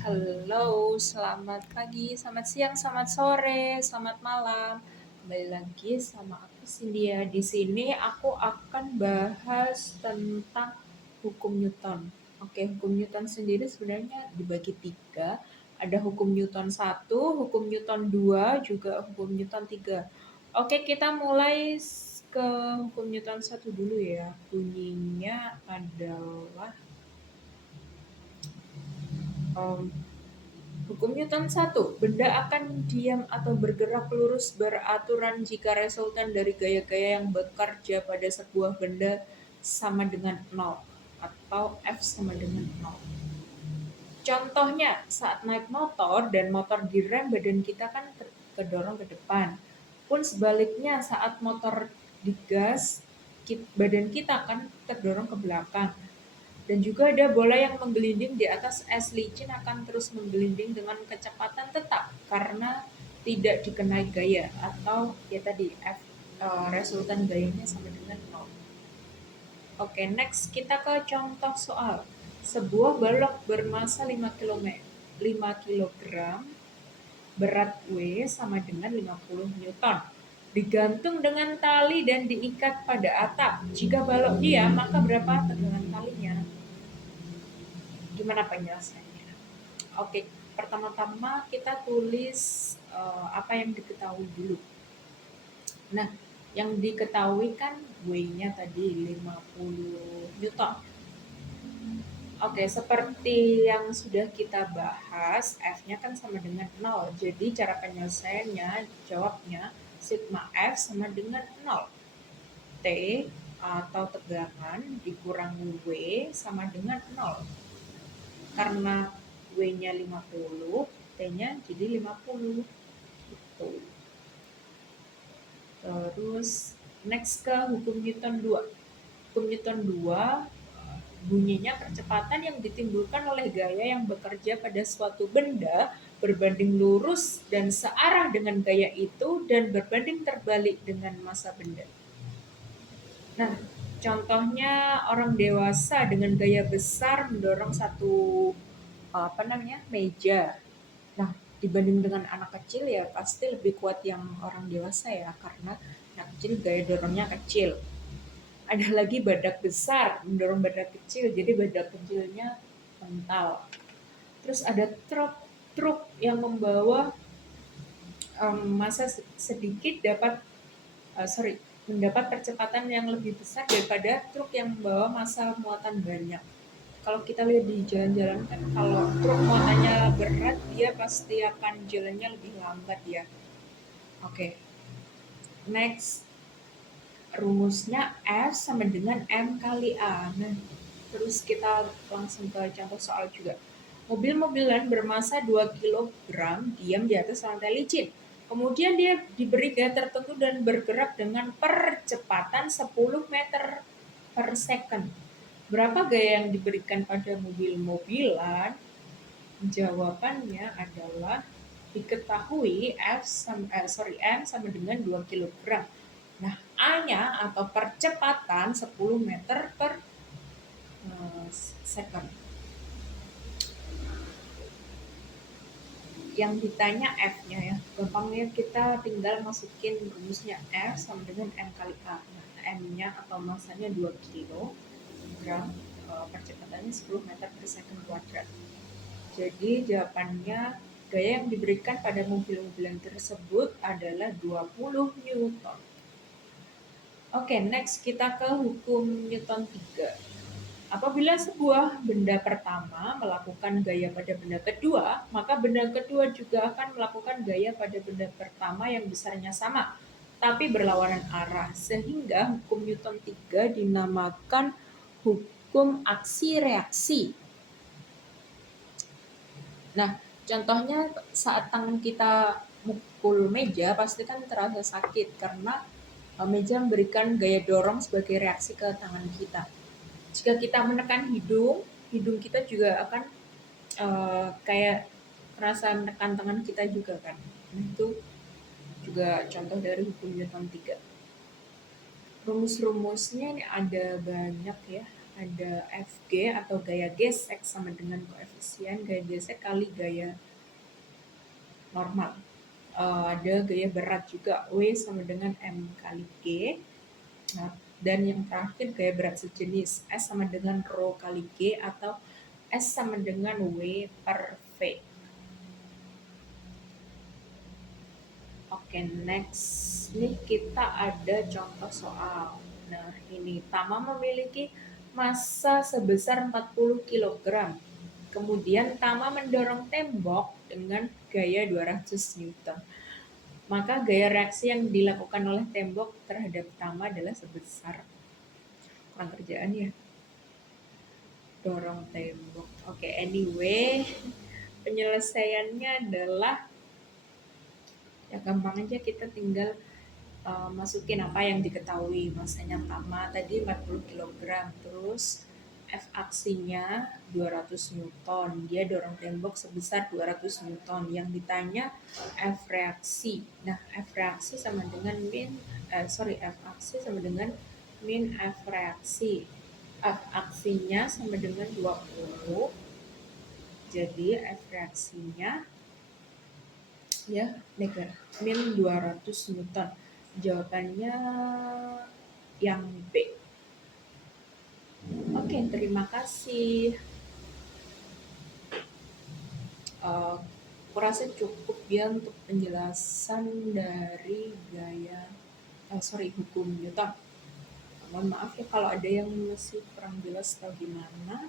Halo, selamat pagi, selamat siang, selamat sore, selamat malam. Kembali lagi sama aku Cynthia. Di sini aku akan bahas tentang hukum Newton. Oke, hukum Newton sendiri sebenarnya dibagi tiga. Ada hukum Newton 1, hukum Newton 2, juga hukum Newton 3. Oke, kita mulai ke hukum Newton 1 dulu ya. Bunyinya adalah um, hukum Newton 1, benda akan diam atau bergerak lurus beraturan jika resultan dari gaya-gaya yang bekerja pada sebuah benda sama dengan 0 atau F sama dengan 0. Contohnya, saat naik motor dan motor direm, badan kita kan kedorong ke depan. Pun sebaliknya, saat motor digas, badan kita kan terdorong ke belakang. Dan juga ada bola yang menggelinding di atas es licin akan terus menggelinding dengan kecepatan tetap karena tidak dikenai gaya atau ya tadi F, resultan gayanya sama dengan 0. Oke, next kita ke contoh soal. Sebuah balok bermasa 5 kilogram, berat W sama dengan 50 Newton. Digantung dengan tali dan diikat pada atap. Jika balok diam, maka berapa tegangan talinya? Gimana penjelasannya? Oke, pertama-tama kita tulis apa yang diketahui dulu. Nah, yang diketahui kan W-nya tadi 50 Newton. Oke, seperti yang sudah kita bahas, F-nya kan sama dengan 0. Jadi cara penyelesaiannya, jawabnya sigma F sama dengan 0. T atau tegangan dikurangi W sama dengan 0. Karena W-nya 50, T-nya jadi 50. Gitu. Terus next ke hukum Newton 2. Hukum Newton 2 bunyinya percepatan yang ditimbulkan oleh gaya yang bekerja pada suatu benda berbanding lurus dan searah dengan gaya itu dan berbanding terbalik dengan massa benda. Nah, contohnya orang dewasa dengan gaya besar mendorong satu meja. Nah, dibanding dengan anak kecil ya pasti lebih kuat yang orang dewasa ya karena anak kecil gaya dorongnya kecil. Ada lagi badak besar mendorong badak kecil, jadi badak kecilnya mental. Terus ada truk yang membawa massa sedikit mendapat percepatan yang lebih besar daripada truk yang membawa massa muatan banyak. Kalau kita lihat di jalan-jalan kan kalau truk muatannya berat dia pasti akan jalannya lebih lambat ya. Oke. Next, rumusnya F sama dengan M kali A. Nah, terus kita langsung ke contoh soal juga. Mobil-mobilan bermasa 2 kg diam di atas lantai licin. Kemudian dia diberi gaya tertentu dan bergerak dengan percepatan 10 meter per second. Berapa gaya yang diberikan pada mobil-mobilan? Jawabannya adalah diketahui M sama dengan 2 kg. Nah, A-nya atau percepatan 10 meter per second. Yang ditanya F-nya ya. Gampangnya kita tinggal masukin rumusnya F sama dengan M kali A. Nah, M-nya atau masanya 2 kg, percepatannya 10 meter per second kuadrat. Jadi jawabannya gaya yang diberikan pada mobil-mobilan tersebut adalah 20 Newton. Oke, next kita ke hukum Newton 3. Apabila sebuah benda pertama melakukan gaya pada benda kedua, maka benda kedua juga akan melakukan gaya pada benda pertama yang besarnya sama, tapi berlawanan arah. Sehingga hukum Newton 3 dinamakan hukum aksi-reaksi. Nah, contohnya saat tangan kita mukul meja pasti kan terasa sakit karena meja memberikan gaya dorong sebagai reaksi ke tangan kita. Jika kita menekan hidung kita juga akan kayak terasa menekan tangan kita juga kan. Nah, itu juga contoh dari hukum Newton 3. Rumus-rumusnya ini ada banyak ya. ada Fg atau gaya gesek sama dengan koefisien gaya gesek kali gaya normal. Ada gaya berat juga, W sama dengan M kali G. Nah, dan yang terakhir gaya berat sejenis, S sama dengan Rho kali G atau S sama dengan W per V. Oke, next. Nih kita ada contoh soal. Nah, ini Tama memiliki massa sebesar 40 kg. Kemudian Tama mendorong tembok dengan gaya 200 Newton. Maka gaya reaksi yang dilakukan oleh tembok terhadap Tama adalah sebesar, kurang kerjaan ya, dorong tembok. Oke, anyway, penyelesaiannya adalah ya gampang aja, kita tinggal masukin apa yang diketahui. Masanya Tama tadi 40 kg, terus F aksinya 200 Newton, dia dorong tembok sebesar 200 Newton. Yang ditanya F reaksi. Nah, F reaksi sama dengan F aksi sama dengan min F reaksi. F aksinya sama dengan 20, jadi F reaksinya ya min 200 Newton. Jawabannya yang B. Oke, terima kasih. Aku rasa cukup ya untuk penjelasan dari hukum Newton. Mohon maaf ya kalau ada yang masih kurang jelas atau gimana.